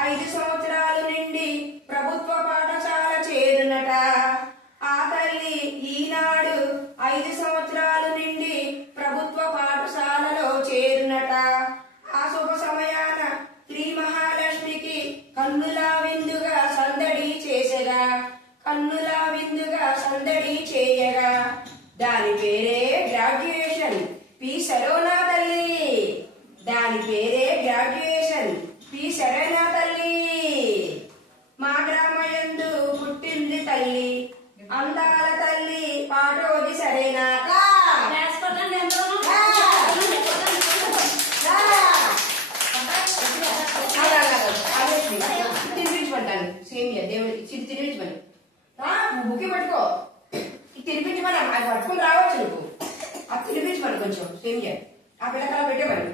5 సంవత్సరాలు నిండి ప్రభుత్వ పాఠశాల చేరునట. ఆ తల్లి ఈనాడు 5 సంవత్సరాలు నిండి ప్రభుత్వ పాఠశాలలో చేరునట. ఆ శుభ సమయాన శ్రీ మహాలక్ష్మికి కన్నులా విందుగా సందడి చేసగా, కన్నులా విందుగా సందడి చేయగా, దాని పేరే గ్రాడ్యుయేషన్. పి సరోనా తల్లి, దాని పేరే గ్రాడ్యుయేషన్. పి సరోనా తల్లి. మా గ్రామయందు పుట్టింది తల్లి, అందాల తల్లి పాటోది సరేనా. తినిపించమంటాను సేమియా దేవుడికి చిరు తినిపించమని. బుక్కి పట్టుకో, తినిపించమని అది పట్టుకుని రావచ్చు నువ్వు. అది తినిపించమని కొంచెం సేమియా ఆ పిల్లకలా పెట్టేమని.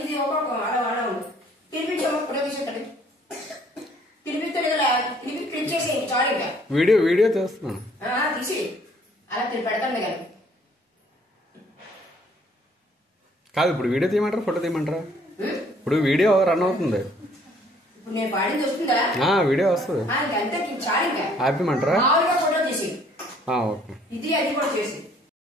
ఇది ఒక్కొక్క అలా తినిపించాము కూడా తీసుకుంటాడు. తినిపిస్తాడు కదా, తినిపి క్లిక్ చేసేయండి చాలు. ఇంకా వీడియో తీస్తున్నాను తీసి అలా పెడతాను కానీ. కాదు, ఇప్పుడు వీడియో తీయమంటారా ఫోటో తీయమంటారా? ఇప్పుడు వీడియో రన్ అవుతుంది. ఇప్పుడు నేను పాడింది వస్తుందా? వీడియో వస్తుంది. అంతే చాలు. ఇంకా ఆపేయమంటారా? మామూలుగా ఫోటో తీసి ఓకే. ఇది అది కూడా చేసి